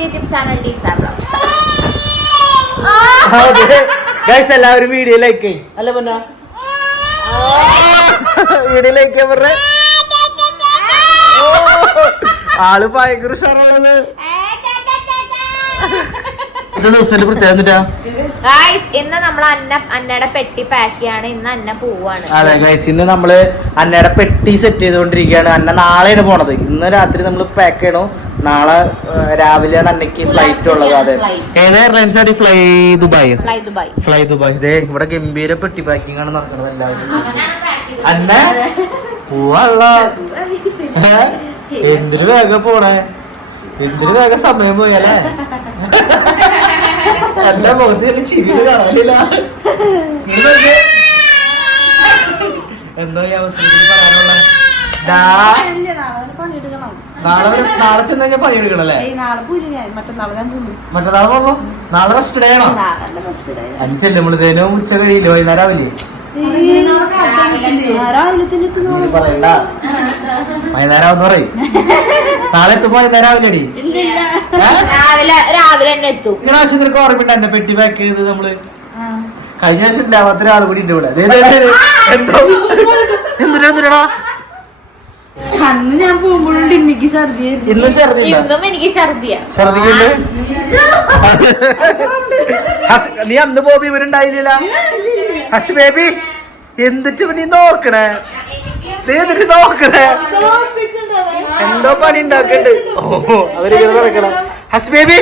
YouTube channel ഡീസാ blog guys എല്ലാവരും video like ചെയ്യും. അല്ല പൊന്ന? വീഡിയോ ലൈക്ക് ചെയ്യാൻ പറഞ്ഞ? ആൾ ഭയങ്കര ഉഷാറാണ് ഇന്ന് നമ്മൾ അന്ന അന്നയുടെ പെട്ടി പാക്ക് ചെയ്യാണ്. ഇന്ന് അന്ന പോവാണ്. അതെ ഗൈസ് ഇന്ന് നമ്മൾ അന്നയുടെ പെട്ടി സെറ്റ് ചെയ്തുകൊണ്ടിരിക്കുകയാണ്. അന്ന നാളെയാണ് പോണത്. ഇന്ന് രാത്രി നമ്മൾ പാക്ക് ചെയ്യണു. നാളെ രാവിലെ രാവിലെയാണ് അന്നയ്ക്ക് ഫ്ലൈറ്റ് ഉള്ളത് അതെ. ഏത് എയർലൈൻസ് ആണ് ഫ്ലൈ ദുബായ്? Fly Dubai. ഇതേ ദുബായ്. ദേ ഇവിടെ ഗംഭീര പെട്ടി പാക്കിംഗ് ആണ് നടക്കുന്നത് എല്ലാവരും. അന്ന പോവാള്ള. എന്തിനു വേഗം പോണേ? എന്തിനു വേഗം സമയം പോയാലേ എന്റെ മുഖത്ത് ചിരി കാണാനില്ല. എന്തോ ഈ അവസരത്തിൽ പറയാനുള്ള? നാളെ വരെ- നാളെ ചെന്ന് കഴിഞ്ഞാൽ മറ്റന്നാളെ നാളെ റെസ്റ്റ് ഡേ ആണോ? അഞ്ചല്ലേ നമ്മളിതേനും ഉച്ച കഴിയില്ല? വൈകുന്നേരം ആവില്ലേ? പറയണ്ട. വൈകുന്നേരം ആവുന്ന പറയും. നാളെ എത്തുമ്പോ വൈകുന്നേരം ആവില്ലടി? രാവിലെ തന്നെ എത്തും. ഇങ്ങനെ ആവശ്യം നിനക്ക് ഓർമ്മയുണ്ട് എന്റെ പെട്ടി പാക്ക് ചെയ്ത് നമ്മൾ. കഴിഞ്ഞ ആവശ്യം അത്ര ആൾ കൂടി ഉണ്ട് ഇവിടെ. ദേ, ദേ, ദേ, ദേ. എന്തോ? എന്തിനാ എന്തിനാ അന്ന് ഞാൻ പോകുമ്പോഴുണ്ട് എനിക്ക് ഛർദിയായിരുന്നു ഇന്ന് എനിക്ക് ഛർദിയാ. നീ അന്ന് പോബി ഇവരുണ്ടായില്ല ഹസ് ബേബി എന്തിട്ട് നീ നോക്കണേ? നീ എന്നിട്ട് നോക്കണേ? എന്തോ പണി ഉണ്ടാക്കണ്ട്. ഓ അവരിങ്ങനെ നടക്കണം. ഹസ് ബേബി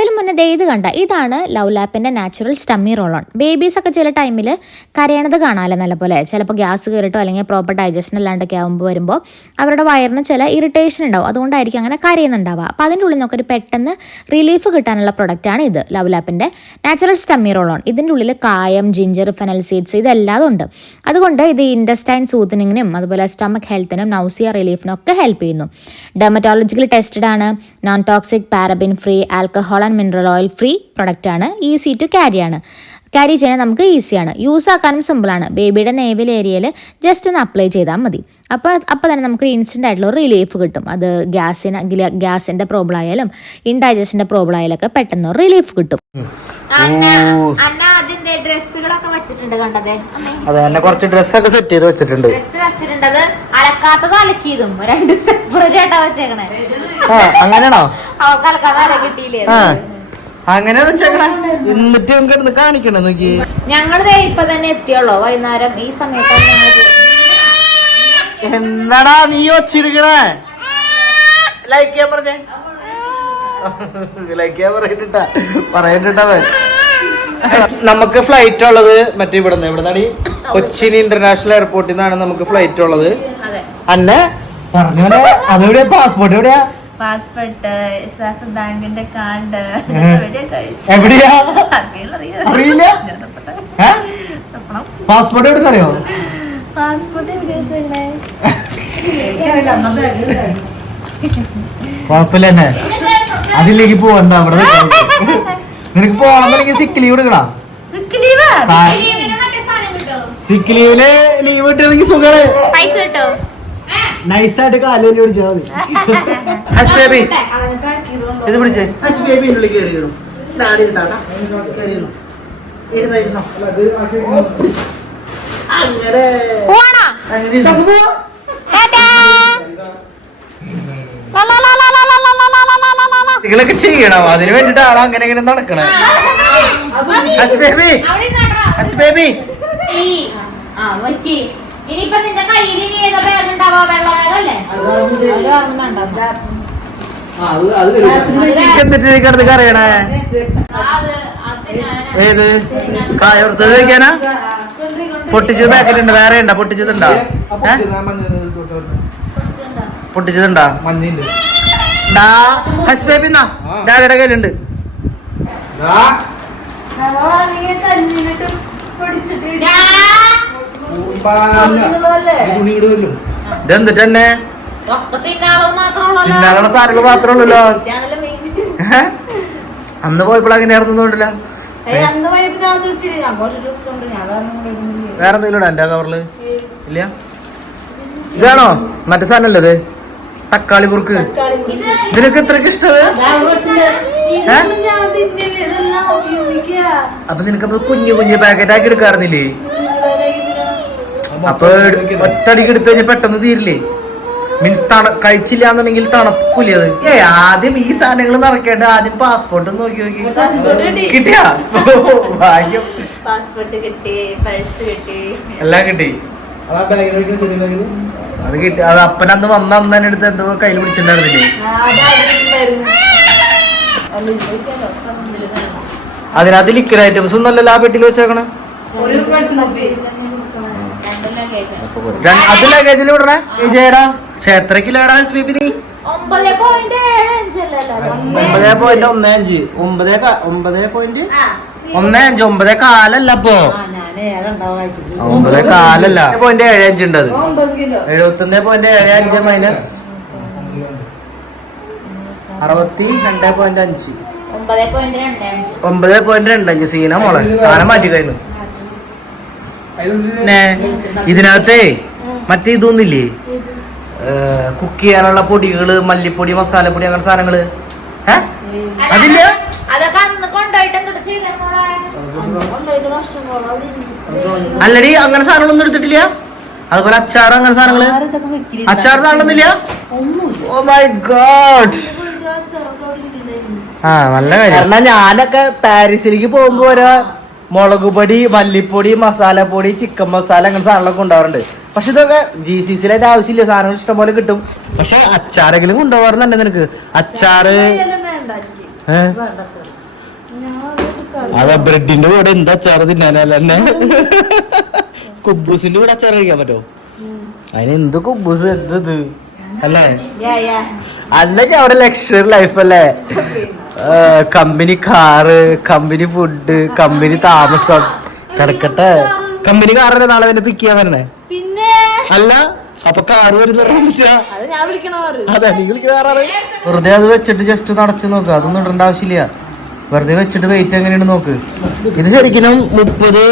അതിൽ മുന്നേ ഇത് കണ്ട. ഇതാണ് love ലാപ്പിന്റെ natural tummy roll on babies ഒക്കെ ചില ടൈമിൽ കരയണത് കാണാമല്ലോ നല്ലപോലെ ചിലപ്പോൾ ഗ്യാസ് കയറിട്ടോ അല്ലെങ്കിൽ പ്രോപ്പർ ഡൈജഷൻ അല്ലാണ്ടൊക്കെ ആകുമ്പോൾ വരുമ്പോൾ അവരുടെ വയറിന് ചില ഇറിറ്റേഷൻ ഉണ്ടാവും. അതുകൊണ്ടായിരിക്കും അങ്ങനെ കരയുന്നുണ്ടാവുക. അപ്പോൾ അതിന്റെ ഉള്ളിൽ നിന്നൊക്കെ ഒരു പെട്ടെന്ന് റിലീഫ് കിട്ടാനുള്ള പ്രൊഡക്റ്റാണ് ഇത് ലവ് ലാപ്പിന്റെ നാച്ചുറൽ സ്റ്റമ്മി റോളോൺ ഇതിന്റെ ഉള്ളിൽ കായം ജിഞ്ചർ ഫെനൽ സീഡ്സ് ഇതെല്ലാം ഉണ്ട്. അതുകൊണ്ട് ഇത് ഇൻഡസ്റ്റൈൻ സൂത്തനിങ്ങിനും അതുപോലെ സ്റ്റമക് ഹെൽത്തിനും നൗസിയ റിലീഫിനും ഒക്കെ ഹെൽപ്പ് ചെയ്യുന്നു. ഡെർമറ്റോളജിക്കലി ടെസ്റ്റഡ് ആണ്. Non toxic paraben free alcohol and mineral oil free product ആണ് ഈസി ടു ക്യാരി ആണ് ക്യാരി ചെയ്യാൻ നമുക്ക് ഈസിയാണ്. യൂസ് ആക്കാനും സിമ്പിളാണ്. ബേബിയുടെ നേവൽ ഏരിയയിൽ ജസ്റ്റ് ഒന്ന് അപ്ലൈ ചെയ്താൽ മതി. അപ്പോൾ അപ്പോൾ തന്നെ നമുക്ക് ഇൻസ്റ്റന്റ് ആയിട്ടുള്ള ഒരു റിലീഫ് കിട്ടും. അത് ഗ്യാസിന് ഗ്യാസിന്റെ പ്രോബ്ലം ആയാലും ഇൻഡൈജഷന്റെ പ്രോബ്ലം ആയാലും ഒക്കെ പെട്ടെന്ന് റിലീഫ് കിട്ടും. അന്ന അതിന്റെ ഡ്രസ്സുകളൊക്കെ വെച്ചിട്ടുണ്ട് കണ്ടതേ. അതെ എന്നെ കുറച്ച് ഡ്രസ്സൊക്കെ സെറ്റ് ചെയ്ത് വെച്ചിട്ടുണ്ട്. ഡ്രസ്സ് വെച്ചിട്ടുണ്ടത് അലക്കാത്തത് അലക്കിയതും. രണ്ട് സെപ്പറേറ്റ് ആയിട്ടാ വെച്ചേക്കണേ അങ്ങനെയാണോ? അവൾക്ക് അലക്കാതെ അല കിട്ടിയില്ലേ? അങ്ങനെ വെച്ചേക്കണേ. എന്നിട്ട് നമുക്ക് കാണിക്കണം നോക്കി. ഞങ്ങൾ ദേ ഇപ്പൊ തന്നെ എത്തിയുള്ളൂ. വൈകുന്നേരം ഈ സമയത്താണ് ഞങ്ങൾ എന്താടാ നീ വച്ചിരിക്കണേ? ലൈക്ക് ചെയ്യാൻ പറഞ്ഞേ. ലൈക്ക് ചെയ്യാൻ പറയണ്ടാ പറയണ്ടവൻ നമുക്ക് ഫ്ലൈറ്റ് ഉള്ളത് മറ്റേ ഇവിടെ നിന്ന് ഇവിടെ നിന്നാണ് കൊച്ചിൻ ഇന്റർനാഷണൽ എയർപോർട്ടിൽ നിന്നാണ് നമുക്ക് ഫ്ലൈറ്റ് ഉള്ളത്. അന്നെ പറഞ്ഞോലെ അതെവിടെയാ? പാസ്പോർട്ട് എവിടെയാ? പാസ്പോർട്ട് ബാങ്കിന്റെ കാർഡ് എവിടെയാ അറിയില്ല? പാസ്പോർട്ട് എവിടെ അറിയോ പാസ്പോർട്ട് കുഴപ്പമില്ല അതിലേക്ക് പോവണ്ട അവിടെ. നിനക്ക് പോകണമെന്നുണ്ടെങ്കിൽ സിക്ക് ലീവ് എടുക്കടാ. സിക്ക് ലീവിന് ലീവ് കിട്ടണമെങ്കിൽ സുഖമാണ് പൈസ കിട്ടോ? നൈസായിട്ട് കാലയിൽ പിടിച്ചാൽ മതി. ഹസ് ബേബി ഇത് പിടിച്ചേ. ഹസ് ബേബി ഉള്ളിൽ കയറി ഇരുന്നു. ഡാഡി ഇരുന്നാട്ടാ. കയറി ഇരുന്നു. ഇരുന്നോ, ഇരുന്നോ. ഓ, പ്ലിസ്. അങ്ങനെ. നിങ്ങളൊക്കെ ചെയ്യണം. അതിന് വേണ്ടിട്ട് ആളെ അങ്ങനെ ഇങ്ങനെ നടക്കണേ. Hush baby. Hush baby. ഇനിയിപ്പൊ നിന്റെ കയ്യിൽ ഇനി ഏതോ ബാഗ് ഉണ്ടാവോ? വെള്ള ബാഗല്ലേ വേണ്ട. എന്നിട്ട് കിടന്ന് കറിയണേ ഏത്? കായോർത്ത് കഴിക്കാനാ? പൊട്ടിച്ചത് പാക്കറ്റ് ഉണ്ട് വേറെ ഉണ്ടോ? പൊട്ടിച്ചതുണ്ടോ? പൊട്ടിച്ചതുണ്ടോ? ഡാ ഹസ് ബേബി എന്നാ ഡാഡിയുടെ കയ്യിലുണ്ട്. തന്നെ തിന്നാനുള്ള സാധനങ്ങൾ മാത്രമേ ഉള്ളല്ലോ? അന്ന് പോയപ്പോൾ അങ്ങനെ ആയിരുന്നോണ്ടില്ല ഏയ് അന്ന് പോയപ്പോ ഞാൻ നിർത്തിയില്ല. ഞാൻ കുറച്ച് ഡ്രസ് ഉണ്ട് ഞാൻ കാരണം കൂടെ ഇടുന്നില്ല. വേറെ എന്തെങ്കിലും ഇടാ എന്റെ കവറിൽ ഇല്ല? ഇതാണോ? മറ്റേ സാധനല്ലേ ഇത്? തക്കാളി കുറുക്ക്. ഇത് ഇതിനൊക്കെ എത്രക്ക് ഇഷ്ടത് അപ്പൊ നിനക്ക് കുഞ്ഞു കുഞ്ഞു പാക്കറ്റ് ആക്കി എടുക്കാറുന്നില്ലേ? അപ്പൊ ഒറ്റടിക്ക് എടുത്തു കഴിഞ്ഞാൽ പെട്ടെന്ന് തീരില്ലേ? മീൻസ് തണ കഴിച്ചില്ല എന്നുണ്ടെങ്കിൽ തണുപ്പില്ലേ അത്? ഏ ആദ്യം ഈ സാധനങ്ങൾ നടക്കേണ്ട ആദ്യം പാസ്പോർട്ട് നോക്കി നോക്കി. കിട്ടിയോ? ഭാഗ്യം. പാസ്പോർട്ട് കിട്ടി. എല്ലാം കിട്ടി. അത് കിട്ടി. അത് അപ്പനന്ന് വന്ന അന്ന് തന്നെ എടുത്ത് എന്തോ കയ്യിൽ പിടിച്ചിട്ടുണ്ടായിരുന്നില്ലേ? അതിനകത്ത് ലിക്വിഡ് ഐറ്റംസ് ഒന്നും അല്ലല്ലോ ആ പെട്ടിയിൽ വെച്ചേക്കണേ? അത് ലഗേജിൽ വിടണേ? വിജയടാ ക്ഷേത്രക്ക് ബി നീ? ഒമ്പത് പോയിന്റ് ഒന്നേ അഞ്ച്. ഒമ്പതേ ഒമ്പതേ പോയിന്റ് ഒന്നേ അഞ്ച് ഒമ്പതേ കാലല്ല അപ്പൊ ഒമ്പതേ കാലല്ല. പോയിന്റ് ഏഴ് അഞ്ച് ഉണ്ട് അത്. എഴുപത്തൊന്ന് പോയിന്റ് ഏഴ് അഞ്ച് മൈനസ് അറുപത്തി രണ്ടേ പോയിന്റ് അഞ്ച്. ഒമ്പത് പോയിന്റ് രണ്ട് അഞ്ച്. സീന മോളെ. സാധനം മാറ്റി കഴിഞ്ഞു പിന്നെ ഇതിനകത്തേ മറ്റേ ഇതൊന്നില്ലേ? കുക്ക് ചെയ്യാനുള്ള പൊടികൾ മല്ലിപ്പൊടി മസാലപ്പൊടി അങ്ങനെ സാധനങ്ങൾ? അതില്ല? അതൊക്കെ കൊണ്ടുപോയിട്ട് അല്ലടി അങ്ങനെ സാധനങ്ങളൊന്നും എടുത്തിട്ടില്ല. അതുപോലെ അച്ചാർ അങ്ങനെ സാധനങ്ങൾ. അച്ചാർ സാധനമൊന്നുമില്ല? ഓ മൈ ഗോഡ് ആ നല്ല കാര്യം. കാരണം ഞാനൊക്കെ പാരീസിലേക്ക് പോകുമ്പോ ഓരോ മുളക് പൊടി മല്ലിപ്പൊടി മസാലപ്പൊടി ചിക്കൻ മസാല അങ്ങനെ സാധനങ്ങളൊക്കെ ഉണ്ടാവാറുണ്ട്. പക്ഷെ ഇതൊക്കെ ജി സി സിയിലെ ആവശ്യമില്ല. സാധനങ്ങൾ ഇഷ്ടംപോലെ കിട്ടും. പക്ഷെ അച്ചാറെങ്കിലും കൊണ്ടുപോകാറുണ്ട് നിനക്ക്? അച്ചാറ് വേണ്ട എനിക്ക് ഏ? വേണ്ട സർ അതെ ബ്രെഡിന്റെ കൂടെ എന്താ അച്ചാറ് തിന്നാനല്ലേ കുബൂസിന്റെ കൂടെ അച്ചാർ കഴിക്കാൻ പറ്റോ? അതിന് എന്ത് കുബൂസ് എന്ത് ഇത്? അല്ലേ? അന്നൊക്കെ അവിടെ ലക്ഷറി ലൈഫ് അല്ലേ? Company car company food company താമസം. കിടക്കട്ടെ. കമ്പനി കാറല്ലേ നാളെ പിന്നെ പിക്ക് ചെയ്യാൻ വരണേ? പിന്നെ? അല്ല അപ്പൊ കാറ് വരുന്ന അത് നീ വിളിക്കുന്ന കാറാണ് വെറുതെ അത് വെച്ചിട്ട് ജസ്റ്റ് നടച്ചു നോക്ക്. അതൊന്നും ഇടേണ്ട ആവശ്യമില്ല. വെറുതെ വെച്ചിട്ട് വെയിറ്റ് എങ്ങനെയാണ് നോക്ക്. ഇത് ശരിക്കും മുപ്പത്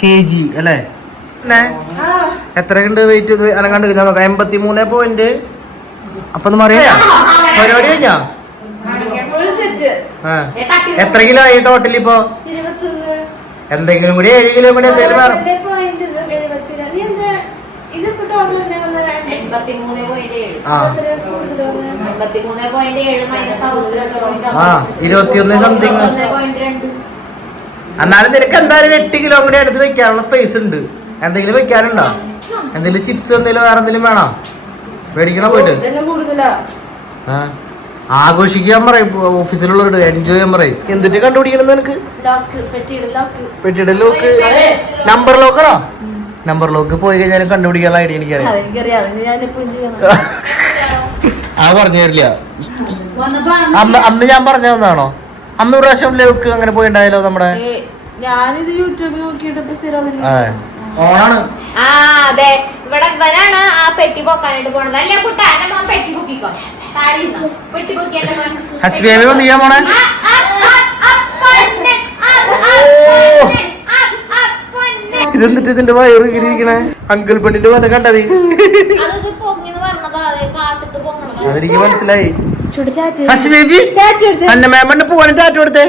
കെ ജി അല്ലേ? കണ്ട് വെയിറ്റ് അനങ്ങാണ്ട് ഞാൻ നോക്കാം. എൺപത്തി മൂന്ന് പോയിന്റ് അപ്പൊ ഒന്ന് അറിയാ പരിപാടി കഴിഞ്ഞാ. എത്ര കിലോ ആയി ടോട്ടൽ ഇപ്പൊ? എന്തെങ്കിലും കൂടി ഏഴ് കിലോ കൂടി എന്തെങ്കിലും ഏഴ് ആ. ആ ഇരുപത്തിയൊന്ന് സംതിങ് എന്നാലും നിനക്ക് എന്തായാലും എട്ട് കിലോമീറ്റർ അടുത്ത് വെക്കാനുള്ള സ്പേസ് ഉണ്ട്. എന്തെങ്കിലും വെക്കാനുണ്ടോ? എന്തെങ്കിലും ചിപ്സ് എന്തെങ്കിലും വേറെ എന്തെങ്കിലും വേണോ? മേടിക്കണോ പോയിട്ട്. ആഘോഷിക്കാൻ പറയും. ഓഫീസിലുള്ളവരോട് എൻജോയ് ചെയ്യാൻ പറയും. എന്തിട്ട് കണ്ടുപിടിക്കണം നിനക്ക്? പെട്ടിയുടെ ലോക്ക് നമ്പർ ലോക്കാണോ നമ്പർ ലോക്ക് പോയി കഴിഞ്ഞാലും കണ്ടുപിടിക്കാനുള്ള ഐഡിയ എനിക്കറിയാം. ആ പറഞ്ഞു തരില്ല. അന്ന് അന്ന് ഞാൻ പറഞ്ഞു തന്നാണോ അന്ന് ഒരു പ്രാവശ്യം ലൗക്ക് അങ്ങനെ പോയിണ്ടായല്ലോ നമ്മുടെ ഞാനിത് യൂട്യൂബിൽ നോക്കിയിട്ട്. ഓണാണ് ആ. അതെ. ഇവിടെ ഇവനാണ് ആ പെട്ടി പൊക്കാനായിട്ട് പോണത്. അല്ലേ കുട്ട എന്റെ മോൻ പെട്ടി പൊക്കിക്കോ. പെട്ടി ഇതെന്നിട്ട് ഇതിന്റെ വയറ് ഇരിക്കണേ അങ്കിൾ പെണ്ണിന്റെ വല കണ്ടത്. അതെനിക്ക് മനസ്സിലായി. അന്ന മേമന്റെ പോവാനും ടാറ്റ കൊടുത്തേ.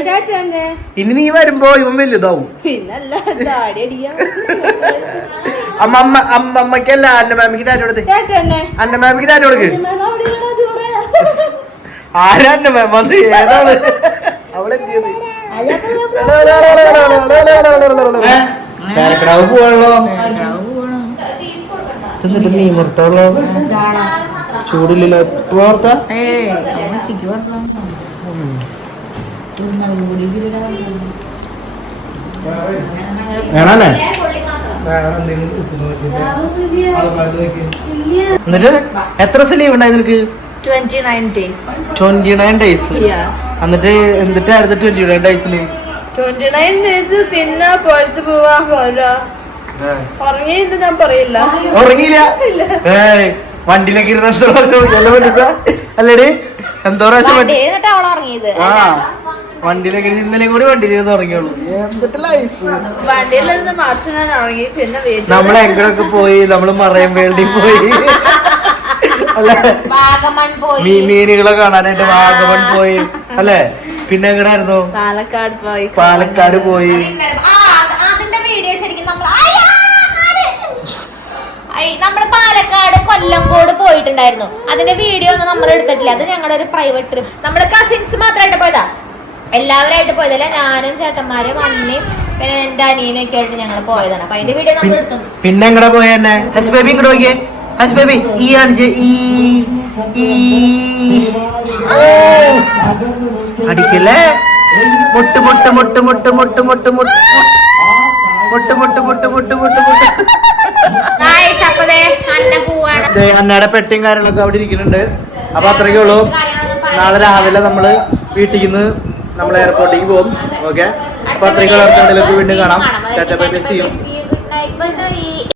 ഇനി നീ വരുമ്പോ ഇവൻ വലുതാവും. പിന്നല്ല ചാടി അടിക്കാൻ അമ്മ അമ്മ അമ്മ അമ്മക്കല്ല അന്ന മാമിക്ക് ടാറ്റ കൊടുത്തേ. അന്ന മേമക്ക് ടാറ്റ കൊടുക്ക്. ആരാ അന്ന മേമ അത്? ഏതാണ്? അവളെത്തിയത് പോവാണല്ലോ. നീ നിർത്താണല്ലോ ചൂടില്ലല്ലോ വാർത്ത? വേണല്ലേ? എന്നിട്ട് എത്ര ദിവസം ലീവ് ഉണ്ടായി നിനക്ക്? 29 days. Twenty nine days. എന്നിട്ട് എന്നിട്ടായിരുന്നു ട്വന്റി നയൻ ഡേയ്സിൽ 29 ഡേയ്സ് തിന്നാ പൊഴച്ച് പോവാ പോലോ ഉറങ്ങിയില്ല ഞാൻ പറയില്ല. ഉറങ്ങിയില്ല? വണ്ടിയിലേക്ക് ഇരുന്ന എത്ര പ്രാവശ്യം പറ്റി എന്തോ പ്രാവശ്യം പറ്റി ആ വണ്ടിയിലേക്ക് ഇന്നലെ കൂടി വണ്ടിയിലിരുന്ന് ഉറങ്ങിയുള്ളൂ എന്തിട്ട് ലൈഫ് പിന്നെ നമ്മൾ എങ്ങനെയൊക്കെ പോയി? നമ്മൾ മറയം വേൾഡിൽ പോയി. അല്ലെ? മീനുകളെ കാണാനായിട്ട് വാഗമൺ പോയി. അല്ലെ? പിന്നെ എങ്ങനെയായിരുന്നു പാലക്കാട് പോയി. പാലക്കാട് പോയി. നമ്മൾ പാലക്കാട് കൊല്ലംകോട് പോയിട്ടുണ്ടായിരുന്നു അതിന്റെ വീഡിയോ ഒന്നും നമ്മൾ എടുത്തിട്ടില്ല അത് ഞങ്ങളുടെ ഒരു പ്രൈവറ്റ് ട്രിപ്പ് നമ്മുടെ കസിൻസ് മാത്രമായിട്ട് പോയതാ എല്ലാവരായിട്ട് പോയതല്ല ഞാനും ചേട്ടന്മാരും അമ്മയും പിന്നെ എന്റെ അനിയനും ഒക്കെ ആയിട്ട് ഞങ്ങൾ പോയതാണ് അപ്പൊ അതിന്റെ വീഡിയോ നമ്മൾ എടുത്തു പിന്നെ എങ്ങടാ പോയ ഹസ് ബേബി ഇങ്ങോട്ട് നോക്കിയേ ഹസ് ബേബി ഈ ആണ് ഈ. അടിക്കല്ലേ മുട്ട് മുട്ട് മുട്ട് മുട്ട് മുട്ട് മുട്ട് മുട്ട് മുട്ട് മുട്ട് മുട്ട് മുട്ട് മുട്ട് മുട്ട് അന്നയുടെ പെട്ടിയും കാര്യങ്ങളൊക്കെ അവിടെ ഇരിക്കുന്നുണ്ട്. അപ്പൊ അത്രയ്ക്കേ ഉള്ളൂ. നാളെ രാവിലെ നമ്മൾ വീട്ടിൽ നിന്ന് നമ്മൾ എയർപോർട്ടിലേക്ക് പോകും. ഓക്കെ അപ്പൊ അത്രയ്ക്കുള്ള വീണ്ടും കാണാം. Tata bye.